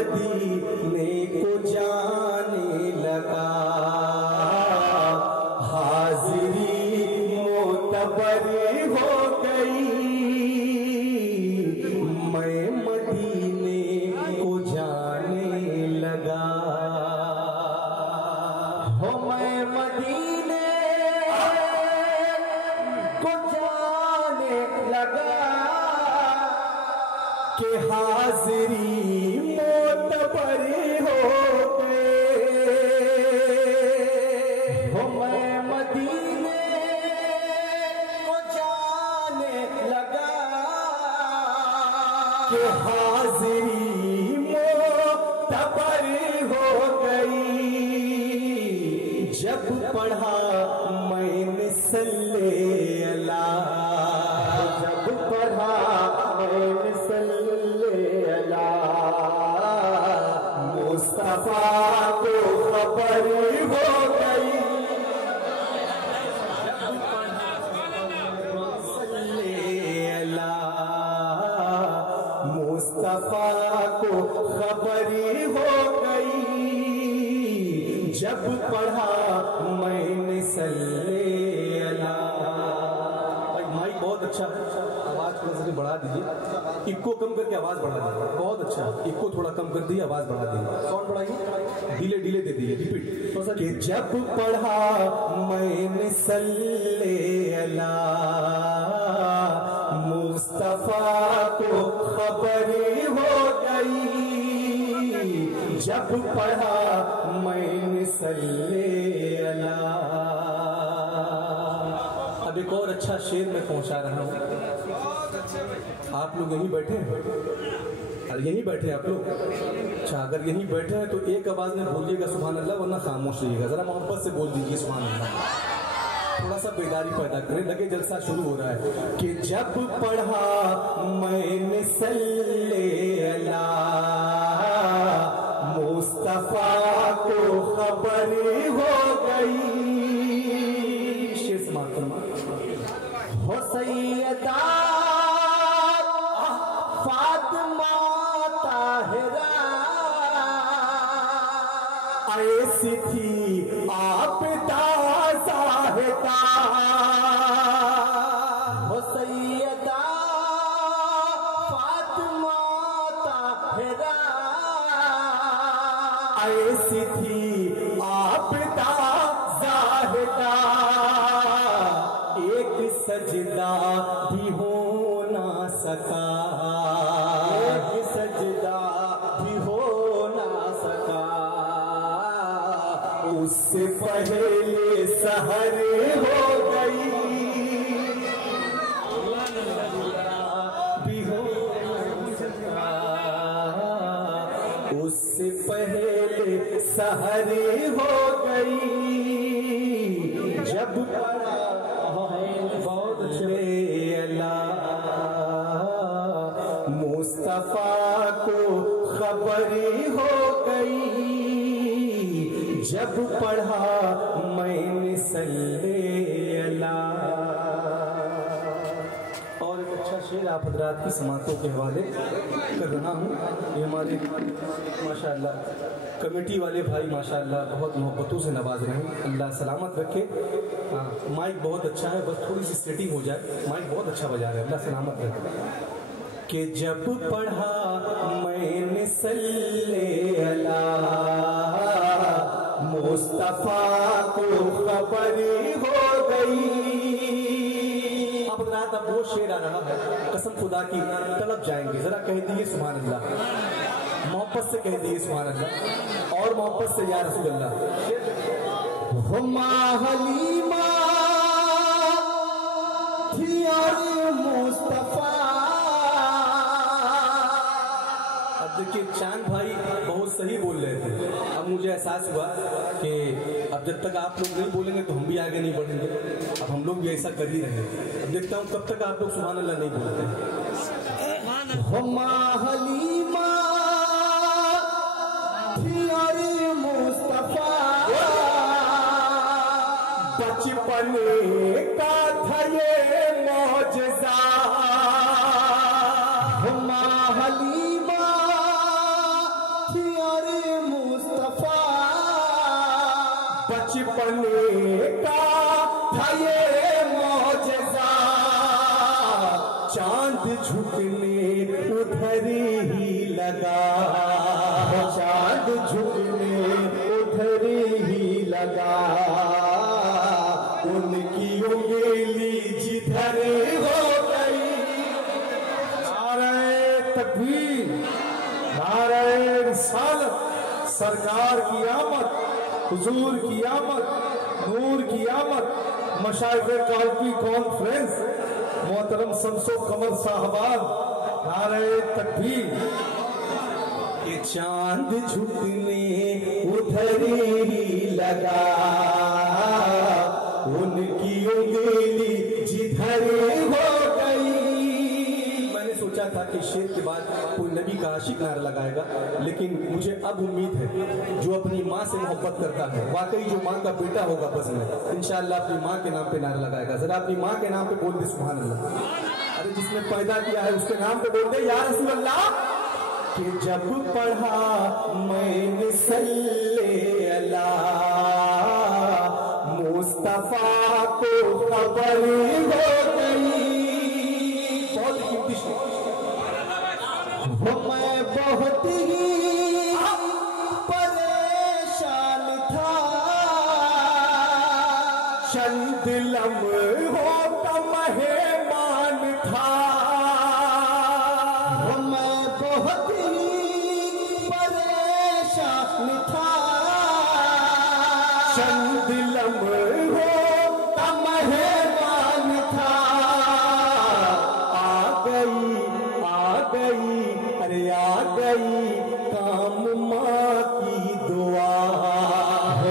मदीने को जाने लगा, हाजिरी मोतबर हो गई, मैं मदीने को जाने लगा। हो मैं मदीने को जाने लगा कि हाजिरी मोतबर हो गए। हो मैं मदीने को जाने लगा कि हाजिरी मोतबर हो गई। जब पढ़ा मैंने सल्ले अला, जब पढ़ा मैंने सल्ले अला, मुस्तफा को खबर हो गई। जब पढ़ा सल्ले अला, मुस्तफा को खबर हो गई। जब पढ़ा मैंने सल्ले अला। माइक बहुत अच्छा, आवाज थोड़ा सा बढ़ा दीजिए, इक्को कम करके आवाज बढ़ा दीजिए। बहुत अच्छा, इक्को थोड़ा कम कर दिए, आवाज बढ़ा दीजिए। साउंड बढ़ाइए, डीले डीले दे दिए, रिपीट तो सर। कि जब पढ़ा मैंने सल्ले अला, मुस्तफा को खबर हो गई। जब पढ़ा मैंने सल्ले अला। अब एक और अच्छा शेर में पहुंचा रहा हूं। आप लोग यहीं बैठे हैं, यहीं बैठे आप लोग? अच्छा, अगर यहीं बैठे हैं तो एक आवाज में बोलिएगा सुभान अल्लाह, वरना खामोश रहिएगा। जरा मोहब्बत से बोल दीजिए सुभान अल्लाह, थोड़ा सा बेदारी पैदा करें, लगे जलसा शुरू हो रहा है। कि जब पढ़ा मैंने सल्ले अला, मुस्तफा को खबर हो गई। शेर समाप्त। हो सैयदा फातिमा ताहिरा, ऐसी थी आप दाज़ाहिदा। हो सैयदा फातिमा ताहिरा, ऐसी थी आप दाज़ाहिदा। एक सजदा भी हो ना सका, एक सजदा भी हो ना सका, उससे पहले सहर हो गई। भी हो ना सका, उससे पहले सहर हो गई। जब पढ़ा बहुत अला, मुस्तफा को खबर हो गई। जब पढ़ा मैंने सल्ले अला। और एक अच्छा शेर आप हजरात की समातों के हवाले कर रहा हूँ। ये हमारे माशाअल्लाह कमेटी वाले भाई माशाअल्लाह बहुत मोहब्बतों से नवाज रहे हैं, अल्लाह सलामत रखे। माइक बहुत अच्छा है, बस थोड़ी सी सेटिंग हो जाए। माइक बहुत अच्छा बजा रहे हैं, अल्लाह सलामत रखे। कि जब पढ़ा मैंने सल्ले अला, मुस्तफा को खबर हो गई। अब रात अब वो शेर आ रहा है, कसम खुदा की तलब जाएंगे। जरा कह दिए सुभान अल्लाह, मोहब्बत से कह दिए सुभान अल्लाह, और मोहब्बत से या रसूल अल्लाह। हुमा हलीमा थी और मुस्तफा। अब देखिए चांद भाई बहुत सही बोल रहे थे। अब मुझे एहसास हुआ कि अब जब तक आप लोग नहीं बोलेंगे तो हम भी आगे नहीं बढ़ेंगे। अब हम लोग भी ऐसा कर ही रहे हैं। अब देखता हूँ कब तक आप लोग सुभान अल्लाह नहीं बोलते हैं। हुमा हलीमा थी और मुस्तफा, बचपन का था ये मौजज़ा। हुमा हलीमा थी बचपन का था ये मौजज़ा, चांद झुकने उधर ही लगा, चांद झुकने उधर ही लगा, उनकी उंगली जिधर हो गई। नारे तकबीर, नारे रिसालत, सरकार की आमद, हुजूर की आमद, नूर की आमद, मशाइख़े कालपी कॉन्फ्रेंस, मोहतरम शम्सो कमर साहबान, नारे तकबीर। ये चांद झुकने उधर ही लगा, उनकी उंगली जिधर हो गई। मैंने सोचा था कि शेर के बाद कोई नबी का आशिक नारा लगाएगा, लेकिन मुझे अब उम्मीद है जो अपनी माँ से मोहब्बत करता है, वाकई जो माँ का बेटा होगा बस में, इंशाअल्लाह अपनी माँ के नाम पे नारा लगाएगा। जरा अपनी माँ के नाम पे बोल दे सुभान अल्लाह। अरे जिसने पैदा किया है उसके नाम पे बोल दे या रसूल अल्लाह। कि जब पढ़ा मैंने सल्ले अला मुस्तफा को खबर हो गई। बहुत कीमती मैं बहुत ही परेशान था, चंद लम्हों का मेहमान था। मैं बहुत ही परेशान था, चंद लम्हों का मेहमान था। आ गई अरे आ गई काम माँ की दुआ,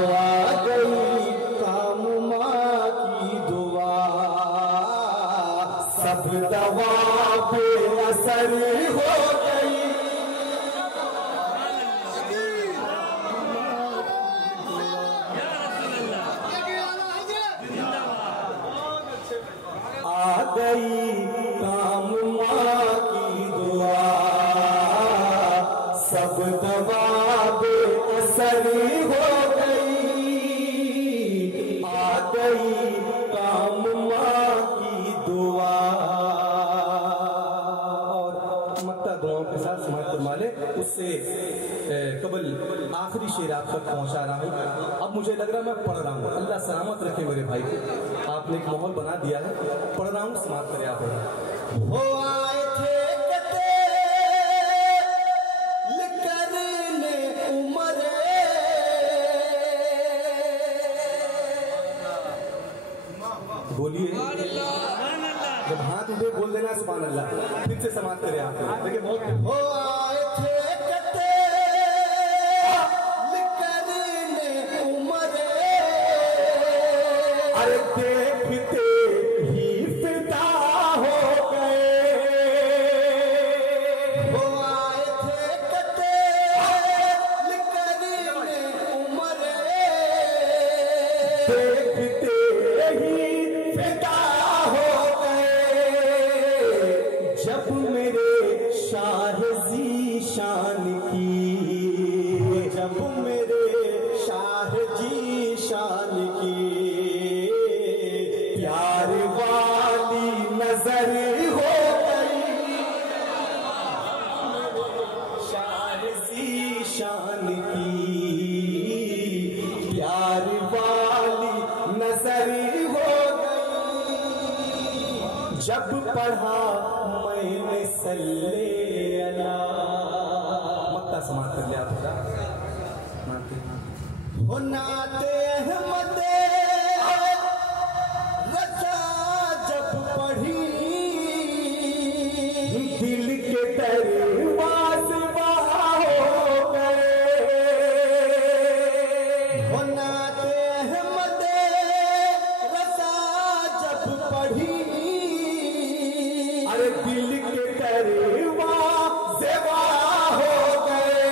आ गई काम माँ की दुआ। सब दवा बेअसर हो गई। आ गई काम माँ की दुआ, सब दवा बेअसर हो गई। आ गई काम माँ की दुआ। और मक्ता दुआओं के साथ समाप्त फरमा ले। उससे कबल आखिरी शेर आप तक पहुंचा रहा हूँ। अब मुझे लग रहा है मैं पढ़ रहा हूँ। अल्लाह सलामत रखे मेरे भाई को। आपने एक माहौल बना दिया है, पढ़ रहा हूँ, समाप्त करें आप। हो आए थे बोलिए, जब हाथ उठे बोल देना सुभान अल्लाह। फिर से समाप्त करें आप। देखिए बहुत हो आए थे करने उम्र, अरे देखते ही फिदा हो गए। हो आए थे करने उम्र, देखते ही फिदा हो गए। जब मेरे शाह जी शान की, जब मेरे शाह जी शान की प्यार वाली नजर हो गई। शाह जी शान की प्यार वाली नजर हो गई। जब पढ़ा मैंने सल्ले अला। मक्ता समाप्त कर लिया आपका। हो नाते अहमद रजा जब पढ़ी, दिल के दरवाज़े हो गए। हो नाते अहमद रजा जब पढ़ी, अरे दिल के दरवाज़े हो गए।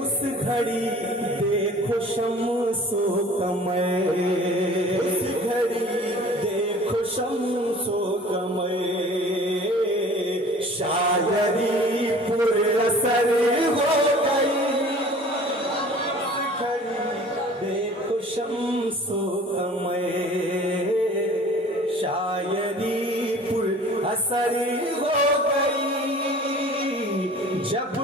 उस घड़ी देखो शम्सो कमर, उस घड़ी देखो शम्सो कमर, शायरी पुरअसर हो गई। उस घड़ी शम्सो कमर शायरी पुर असर हो गई जब